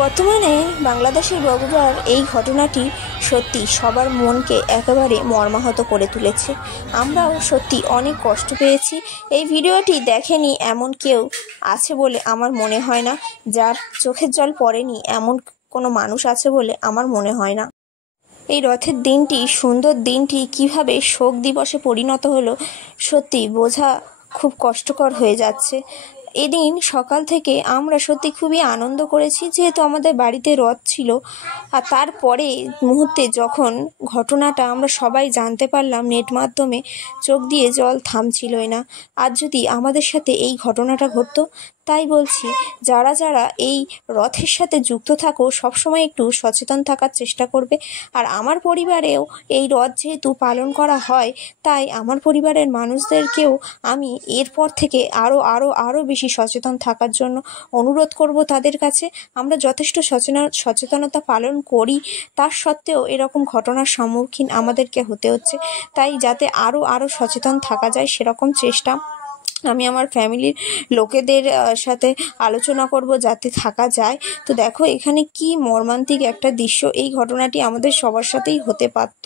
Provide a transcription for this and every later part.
বর্তমানে বাংলাদেশের বগুড়ার এই ঘটনাটি সত্যি সবার মনকে একেবারে মর্মাহত করে তুলেছে। আমরাও সত্যি অনেক কষ্ট পেয়েছি। এই ভিডিওটি দেখেনি এমন কেউ আছে বলে আমার মনে হয় না, যার চোখের জল পড়েনি এমন কোনো মানুষ আছে বলে আমার মনে হয় না। এই রথের দিনটি, সুন্দর দিনটি কিভাবে শোক দিবসে পরিণত হলো সত্যি বোঝা খুব কষ্টকর হয়ে যাচ্ছে। এদিন সকাল থেকে আমরা সত্যি খুবই আনন্দ করেছি, যেহেতু আমাদের বাড়িতে রথ ছিল। আর তারপরে মুহূর্তে যখন ঘটনাটা আমরা সবাই জানতে পারলাম নেট মাধ্যমে, চোখ দিয়ে জল থামছিলই না। আর যদি আমাদের সাথে এই ঘটনাটা ঘটতো, তাই বলছি যারা যারা এই রথের সাথে যুক্ত থাকো সবসময় একটু সচেতন থাকার চেষ্টা করবে। আর আমার পরিবারেও এই রথ যেহেতু পালন করা হয়, তাই আমার পরিবারের মানুষদেরকেও আমি এরপর থেকে আরও বেশি সচেতন থাকার জন্য অনুরোধ করব তাদের কাছে। আমরা যথেষ্ট সচেতনতা পালন করি, তার সত্ত্বেও এরকম ঘটনার সম্মুখীন আমাদেরকে হতে হচ্ছে। তাই যাতে আরও সচেতন থাকা যায় সেরকম চেষ্টা আমি আমার ফ্যামিলির লোকেদের সাথে আলোচনা করব যাতে থাকা যায়। তো দেখো এখানে কি মর্মান্তিক একটা দৃশ্য, এই ঘটনাটি আমাদের সবার সাথেই হতে পারত।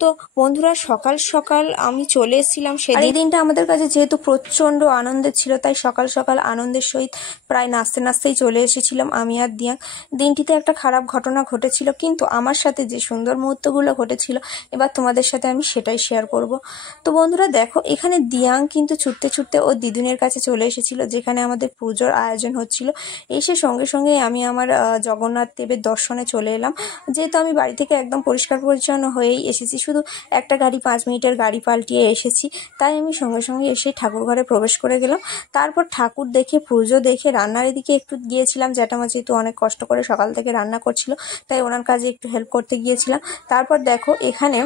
তো বন্ধুরা, সকাল সকাল আমি চলে এসেছিলাম। সেই দিনটা আমাদের কাছে যেহেতু প্রচণ্ড আনন্দের ছিল, তাই সকাল সকাল আনন্দের সহিত প্রায় নাচতেই চলে এসেছিলাম আমি আর দিয়াং। দিনটিতে একটা খারাপ ঘটনা ঘটেছিল, কিন্তু আমার সাথে যে সুন্দর মুহূর্তগুলো ঘটেছিল এবার তোমাদের সাথে আমি সেটাই শেয়ার করব। তো বন্ধুরা দেখো, এখানে দিয়াং কিন্তু ছুটতে ছুটতে ও দিদুনের কাছে চলে এসেছিল, যেখানে আমাদের পুজোর আয়োজন হচ্ছিল। এসে সঙ্গে সঙ্গে আমি আমার জগন্নাথ দেবের দর্শনে চলে এলাম। যেহেতু আমি বাড়ি থেকে একদম পরিষ্কার পরিচ্ছন্ন হয়েই এসেছি, শুধু একটা গাড়ি 5 মিনিটের গাড়ি পাল্টিয়ে এসেছি, তাই আমি সঙ্গে সঙ্গে এসে ঠাকুর ঘরে প্রবেশ করে গেলাম। তারপর ঠাকুর দেখে, পুজো দেখে রান্নার দিকে একটু গিয়েছিলাম। জ্যাঠামা যেহেতু অনেক কষ্ট করে সকাল থেকে রান্না করছিল, তাই ওনার কাজে একটু হেল্প করতে গিয়েছিলাম। তারপর দেখো এখানে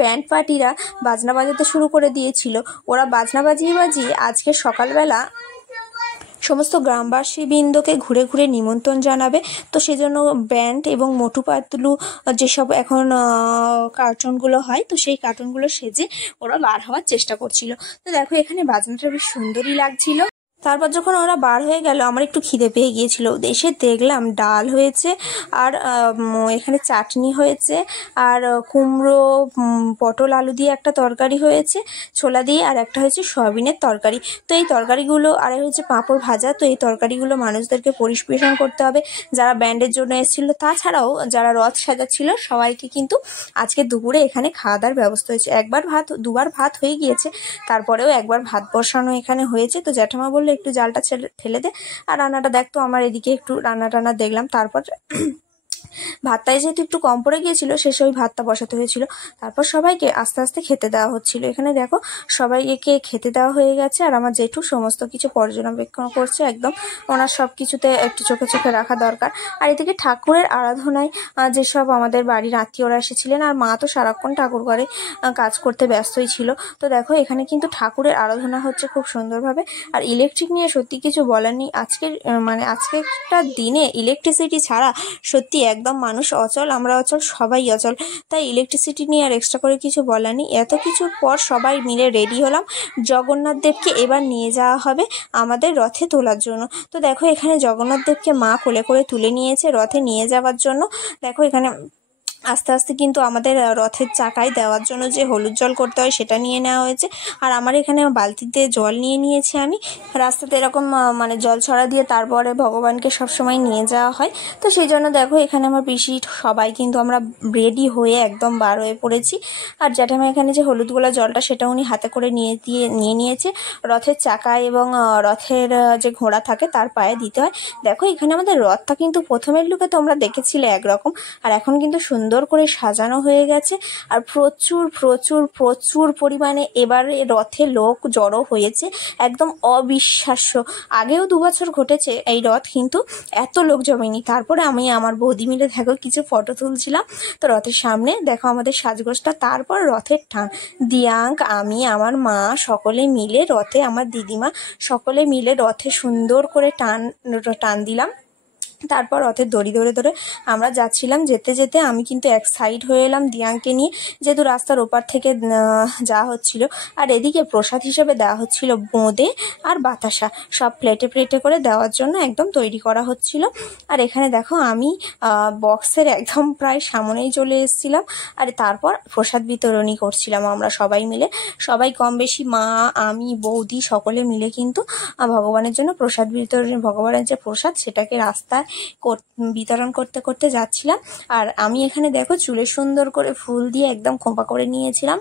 ব্যান্ড পার্টিরা বাজনা বাজাতে শুরু করে দিয়েছিল। ওরা বাজনা বাজিয়ে আজকে সকালবেলা সমস্ত গ্রামবাসী বৃন্দকে ঘুরে ঘুরে নিমন্ত্রণ জানাবে। তো সেজন্য ব্যান্ড এবং মোটু পাতলু যেসব এখন কার্টুনগুলো হয়, তো সেই কার্টুনগুলো সেজে ওরা বার হওয়ার চেষ্টা করছিল। তো দেখো এখানে বাজনাটা বেশ সুন্দরই লাগছিল। তারপর যখন ওরা বার হয়ে গেল, আমার একটু খিদে পেয়ে গিয়েছিল। এসে দেখলাম ডাল হয়েছে, আর এখানে চাটনি হয়েছে, আর কুমড়ো পটল আলু দিয়ে একটা তরকারি হয়েছে, ছোলা দিয়ে, আর একটা হয়েছে সয়াবিনের তরকারি। তো এই তরকারিগুলো, আর হয়েছে পাঁপড় ভাজা। তো এই তরকারিগুলো মানুষদেরকে পরিবেশন করতে হবে যারা ব্যান্ডের জন্য এসেছিল। তাছাড়াও যারা রথ সাজাচ্ছিল সবাইকে কিন্তু আজকে দুপুরে এখানে খাওয়া দাওয়ার ব্যবস্থা হয়েছে। দুবার ভাত হয়ে গিয়েছে, তারপরেও একবার ভাত বসানো এখানে হয়েছে। তো জ্যাঠামা বললো একটু জালটা ঠেলে দে, আর রান্নাটা দেখতো। আমার এদিকে একটু রান্না দেখলাম। তারপর ভাতটায় যেহেতু একটু কম পড়ে গিয়েছিল, শেষে ওই ভাতটা বসাতে হয়েছিল। তারপর সবাইকে আস্তে আস্তে খেতে দেওয়া হচ্ছিল। এখানে দেখো সবাইকে খেতে দেওয়া হয়ে গেছে, আর আমার জেঠু সমস্ত কিছু পর্যবেক্ষণ করছে। একদম ওনার সব কিছুতে একটু চোখে চোখে রাখা দরকার। আর এদিকে ঠাকুরের আরাধনায় যেসব আমাদের বাড়ির আত্মীয়রা এসেছিলেন, আর মা তো সারাক্ষণ ঠাকুর ঘরে কাজ করতে ব্যস্তই ছিল। তো দেখো এখানে কিন্তু ঠাকুরের আরাধনা হচ্ছে খুব সুন্দরভাবে। আর ইলেকট্রিক নিয়ে সত্যি কিছু বলার নেই। আজকেরটা দিনে ইলেকট্রিসিটি ছাড়া সত্যি একদম মানুষ অচল, আমরা অচল, সবাই অচল। তাই ইলেকট্রিসিটি নিয়ে আর এক্সট্রা করে কিছু বলার নেই। এত কিছুর পর সবাই মিলে রেডি হলাম, জগন্নাথ দেবকে এবার নিয়ে যাওয়া হবে আমাদের রথে তোলার জন্য। তো দেখো এখানে জগন্নাথ দেবকে মা কোলে করে তুলে নিয়েছে রথে নিয়ে যাওয়ার জন্য। দেখো এখানে আস্তে আস্তে কিন্তু আমাদের রথের চাকায় দেওয়ার জন্য যে হলুদ জল করতে হয় সেটা নিয়ে নেওয়া হয়েছে। আর আমার এখানে বালতিতে জল নিয়ে নিয়েছি আমি। রাস্তাতে এরকম জল ছড়া দিয়ে তারপরে ভগবানকে সবসময় নিয়ে যাওয়া হয়। তো সেই জন্য দেখো এখানে আমার পিসি সবাই কিন্তু আমরা রেডি হয়ে একদম বার হয়ে পড়েছি। আর জ্যাঠামা এখানে যে হলুদ গোলা জলটা সেটা উনি হাতে করে নিয়ে নিয়েছে রথের চাকায়, এবং রথের যে ঘোড়া থাকে তার পায়ে দিতে হয়। দেখো এখানে আমাদের রথটা কিন্তু প্রথমের লুকে তোমরা দেখেছিলে একরকম, আর এখন কিন্তু সুন্দর করে সাজানো হয়ে গেছে। আর প্রচুর প্রচুর প্রচুর পরিমাণে এবারে রথে লোক জড়ো হয়েছে, একদম অবিশ্বাস্য। আগেও 2 বছর ঘটেছে এই রথ, কিন্তু এত লোক জমেনি। তারপরে আমি আমার বৌদি মিলে দেখো কিছু ফটো তুলছিলাম। তো রথের সামনে দেখো আমাদের সাজগোজটা, তারপর রথের টান। দিয়াঙ্ক, আমি, আমার মা সকলে মিলে রথে, আমার দিদিমা সকলে মিলে রথে সুন্দর করে টান দিলাম। তারপর রথের দড়ি ধরে ধরে আমরা যাচ্ছিলাম। যেতে যেতে আমি কিন্তু এক সাইড হয়ে এলাম দিয়াংকে নিয়ে, যেহেতু রাস্তার ওপার থেকে যাওয়া হচ্ছিল। আর এদিকে প্রসাদ হিসেবে দেওয়া হচ্ছিল বোঁদে আর বাতাসা, সব প্লেটে প্লেটে করে দেওয়ার জন্য একদম তৈরি করা হচ্ছিল। আর এখানে দেখো আমি বক্সের একদম প্রায় সামনেই চলে এসেছিলাম। আর তারপর প্রসাদ বিতরণী করছিলাম আমরা সবাই মিলে, সবাই কম বেশি, মা, আমি, বৌদি সকলে মিলে কিন্তু ভগবানের জন্য প্রসাদ বিতরণী, ভগবানের যে প্রসাদ সেটাকে রাস্তায় বিতরণ করতে করতে যাচ্ছিলাম। আর আমি এখানে দেখো চুলে সুন্দর করে ফুল দিয়ে একদম খোঁপা করে নিয়েছিলাম।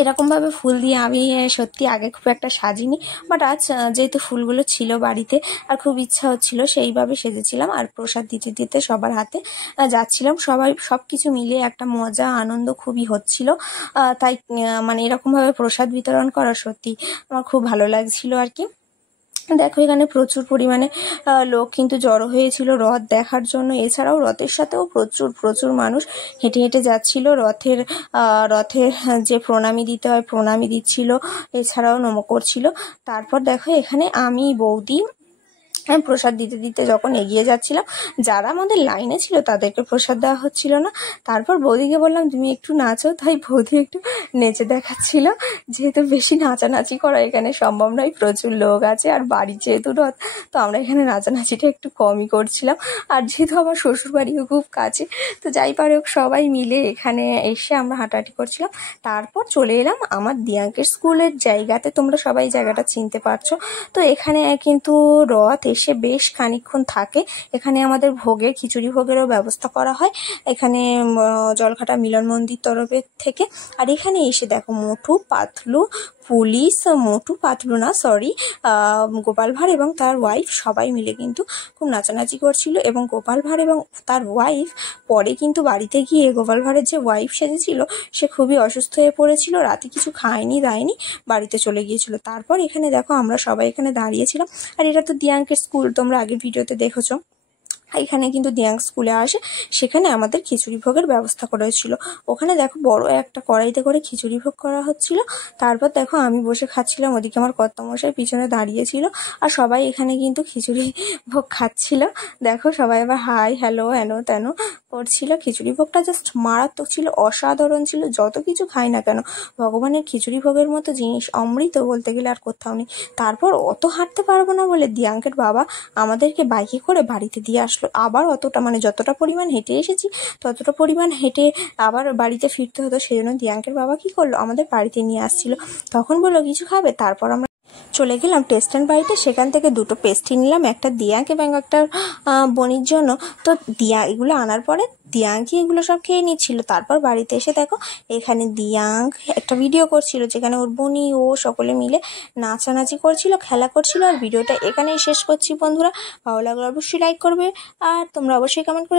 এরকমভাবে ফুল দিয়ে আমি সত্যি আগে খুব একটা সাজিনি, বাট আজ যেহেতু ফুলগুলো ছিল বাড়িতে আর খুব ইচ্ছা হচ্ছিল সেইভাবে সেজেছিলাম। আর প্রসাদ দিতে দিতে সবার হাতে যাচ্ছিলাম, সবাই সব কিছু মিলিয়ে একটা মজা আনন্দ খুবই হচ্ছিল। তাই মানে এরকমভাবে প্রসাদ বিতরণ করা সত্যি আমার খুব ভালো লাগছিল আর কি। দেখো এখানে প্রচুর পরিমাণে লোক কিন্তু জড়ো হয়েছিল রথ দেখার জন্য। এছাড়াও রথের সাথেও প্রচুর প্রচুর মানুষ হেঁটে হেঁটে যাচ্ছিল, রথের যে প্রণামী দিতে হয় প্রণামী দিচ্ছিল, এছাড়াও নমো করছিল। তারপর দেখো এখানে আমি, বৌদি প্রসাদ দিতে দিতে যখন এগিয়ে যাচ্ছিলাম, যারা আমাদের লাইনে ছিল তাদেরকে প্রসাদ দেওয়া হচ্ছিল না। তারপর বৌদিকে বললাম তুমি একটু নাচো, তাই বৌদি একটু নেচে দেখাচ্ছিল। যেহেতু বেশি নাচানাচি করা এখানে সম্ভব নয়, প্রচুর লোক আছে আর বাড়ি যেহেতু রথ, তো আমরা এখানে নাচানাচিটা একটু কমই করছিলাম। আর যেহেতু আমার শ্বশুর বাড়িও খুব কাছে, তো যাই পারে হোক সবাই মিলে এখানে এসে আমরা হাঁটাহাঁটি করছিলাম। তারপর চলে এলাম আমার দিয়াঙ্কের স্কুলের জায়গাতে, তোমরা সবাই জায়গাটা চিনতে পারছো। তো এখানে কিন্তু রথ এসে বেশ খানিকক্ষণ থাকে। এখানে আমাদের ভোগের, খিচুড়ি ভোগেরও ব্যবস্থা করা হয় এখানে জলঘাটা মিলন মন্দির তরফের থেকে। আর এখানে এসে দেখো মোটু পাতলু, পুলিশ, মোটু পাতলু না সরি, গোপাল ভাঁড় এবং তার ওয়াইফ সবাই মিলে কিন্তু খুব নাচানাচি করছিল। এবং গোপাল ভাঁড় এবং তার ওয়াইফ পরে কিন্তু বাড়িতে গিয়ে, গোপাল ভাঁড়ের যে ওয়াইফ সেজেছিল সে খুবই অসুস্থ হয়ে পড়েছিল, রাতে কিছু খায়নি দায়নি, বাড়িতে চলে গিয়েছিল। তারপর এখানে দেখো আমরা সবাই এখানে দাঁড়িয়েছিলাম। আর এটা তো দিয়াঙ্কের স্কুল, তোমরা আগের ভিডিওতে দেখেছো। এখানে কিন্তু দিয়াং স্কুলে আসে, সেখানে আমাদের খিচুড়ি ভোগের ব্যবস্থা করেছিল। ওখানে দেখো বড় একটা কড়াইতে করে খিচুড়ি ভোগ করা হচ্ছিল। তারপর দেখো আমি বসে খাচ্ছিলাম, ওদিকে আমার কর্তামশাই পিছনে দাঁড়িয়েছিল। আর সবাই এখানে কিন্তু খিচুড়ি ভোগ খাচ্ছিল। দেখো সবাই আবার হাই হ্যালো হেনো তেন করছিল। খিচুড়ি ভোগটা জাস্ট মারাত্মক ছিল, অসাধারণ ছিল। যত কিছু খাই না কেন ভগবানের খিচুড়ি ভোগের মতো জিনিস অমৃত বলতে গেলে আর কোথাও নেই। তারপর অত হাঁটতে পারবো না বলে দিয়াঙ্কের বাবা আমাদেরকে বাইকে করে বাড়িতে দিয়ে আসলো। আবার অতটা মানে যতটা পরিমাণ হেঁটে এসেছি ততটা পরিমাণ হেঁটে আবার বাড়িতে ফিরতে হতো, সেজন্য দিয়াঙ্কের বাবা কি করলো আমাদের বাড়িতে নিয়ে আসছিল। তখন বললো কিছু খাবে, তারপর আমরা চলে গেলাম টেস্টেন্ট বাড়িতে। সেখান থেকে দুটো পেস্ট্রি নিলাম, একটা দিয়াঙ্ক এবং একটা বনির জন্য। তো এগুলো আনার পরে দিয়াঙ্কি এগুলো সব খেয়ে নিচ্ছিল। তারপর বাড়িতে এসে দেখো এখানে দিয়াঙ্ক একটা ভিডিও করছিল, যেখানে ওর বনি ও সকলে মিলে নাচানাচি করছিল, খেলা করছিল। আর ভিডিওটা এখানেই শেষ করছি বন্ধুরা, ভালো লাগলে অবশ্যই লাইক করবে আর তোমরা অবশ্যই কমেন্ট করে